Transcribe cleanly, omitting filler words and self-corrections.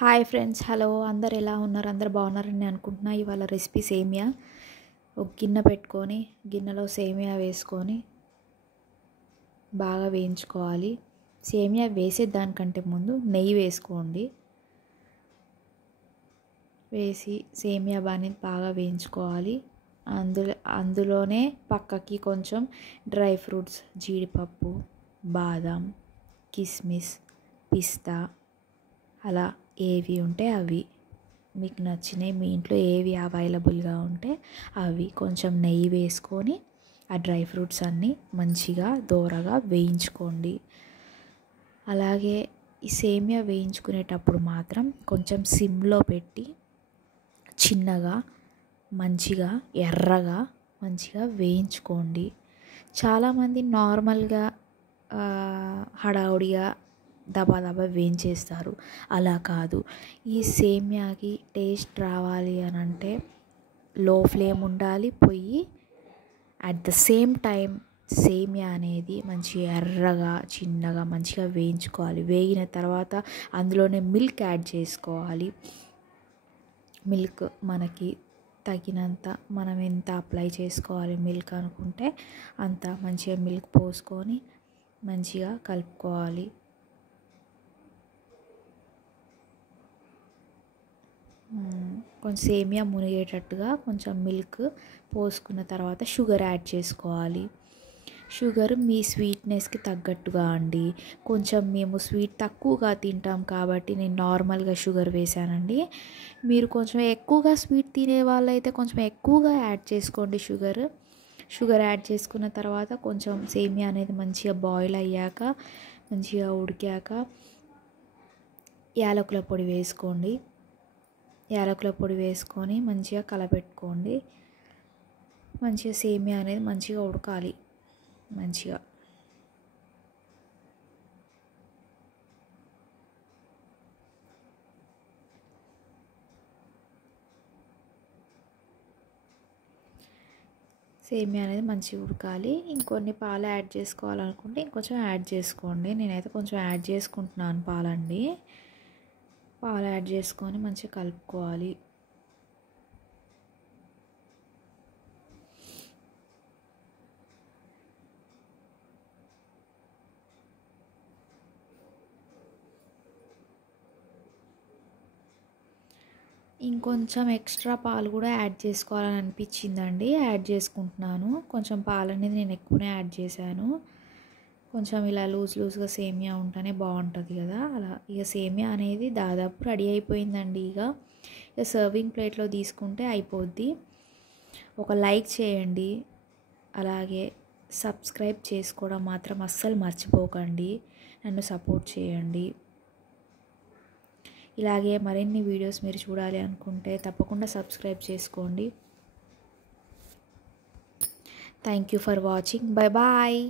Hi friends, hello. అందరు ఎలా ఉన్నారు? అందరు బాగున్నారని నేను అనుకుంటున్నా. ఇవాళ రెసిపీ సేమియా. ఒక గిన్నె పెట్టుకొని గిన్నెలో సేమియా వేసుకొని బాగా వేయించుకోవాలి. సేమియా వేసేదానికంటే ముందు నెయ్యి వేసుకోండి. వేసి సేమియా బాగా వేయించుకోవాలి. అందులోనే పక్కకి కొంచెం డ్రై ఫ్రూట్స్, జీడిపప్పు, బాదం, కిస్మిస్, పిస్తా, అలా ఏవి ఉంటే అవి మీకు నచ్చినవి, మీ ఇంట్లో ఏవి అవైలబుల్గా ఉంటే అవి కొంచెం నెయ్యి వేసుకొని ఆ డ్రై ఫ్రూట్స్ అన్నీ మంచిగా దోరగా వేయించుకోండి. అలాగే ఈ సేమియా వేయించుకునేటప్పుడు మాత్రం కొంచెం సిమ్లో పెట్టి చిన్నగా మంచిగా ఎర్రగా మంచిగా వేయించుకోండి. చాలామంది నార్మల్గా హడావుడిగా దబా వేయించేస్తారు. అలా కాదు. ఈ సేమియాకి టేస్ట్ రావాలి అని అంటే లో ఫ్లేమ్ ఉండాలి పొయ్యి. అట్ ద సేమ్ టైం సేమియా అనేది మంచిగా ఎర్రగా చిన్నగా మంచిగా వేయించుకోవాలి. వేగిన తర్వాత అందులోనే మిల్క్ యాడ్ చేసుకోవాలి. మిల్క్ మనకి తగినంత, మనం ఎంత అప్లై చేసుకోవాలి మిల్క్ అనుకుంటే అంత మంచిగా మిల్క్ పోసుకొని మంచిగా కలుపుకోవాలి. కొంచెం సేమియా మునిగేటట్టుగా కొంచెం మిల్క్ పోసుకున్న తర్వాత షుగర్ యాడ్ చేసుకోవాలి. షుగర్ మీ స్వీట్నెస్కి తగ్గట్టుగా అండి. కొంచెం మేము స్వీట్ తక్కువగా తింటాం కాబట్టి నేను నార్మల్గా షుగర్ వేసానండి. మీరు కొంచెం ఎక్కువగా స్వీట్ తినే వాళ్ళైతే కొంచెం ఎక్కువగా యాడ్ చేసుకోండి షుగర్ యాడ్ చేసుకున్న తర్వాత కొంచెం సేమియా అనేది మంచిగా బాయిల్ అయ్యాక, మంచిగా ఉడికాక యాలకుల పొడి వేసుకోండి. యాలకుల పొడి వేసుకొని మంచిగా కలపెట్టుకోండి. మంచిగా సేమియా అనేది మంచిగా ఉడకాలి. మంచిగా సేమియా అనేది మంచిగా ఉడకాలి. ఇంకొన్ని పాలు యాడ్ చేసుకోవాలనుకుంటే ఇంకొంచెం యాడ్ చేసుకోండి. నేనైతే కొంచెం యాడ్ చేసుకుంటున్నాను పాలండి. పాలు యాడ్ చేసుకొని మంచిగా కలుపుకోవాలి. ఇంకొంచెం ఎక్స్ట్రా పాలు కూడా యాడ్ చేసుకోవాలని అనిపించిందండి. యాడ్ చేసుకుంటున్నాను. కొంచెం పాలు అనేది నేను ఎక్కువనే యాడ్ చేశాను. కొంచెం ఇలా లూజ్గా సేమియా ఉంటేనే బాగుంటుంది కదా. అలా ఇక సేమియా అనేది దాదాపు రెడీ అయిపోయిందండి. ఇక సర్వింగ్ ప్లేట్లో తీసుకుంటే అయిపోద్ది. ఒక లైక్ చేయండి. అలాగే సబ్స్క్రైబ్ చేసుకోవడం మాత్రం అస్సలు మర్చిపోకండి. నన్ను సపోర్ట్ చేయండి. ఇలాగే మరిన్ని వీడియోస్ మీరు చూడాలి అనుకుంటే తప్పకుండా సబ్స్క్రైబ్ చేసుకోండి. Thank you for watching. Bye.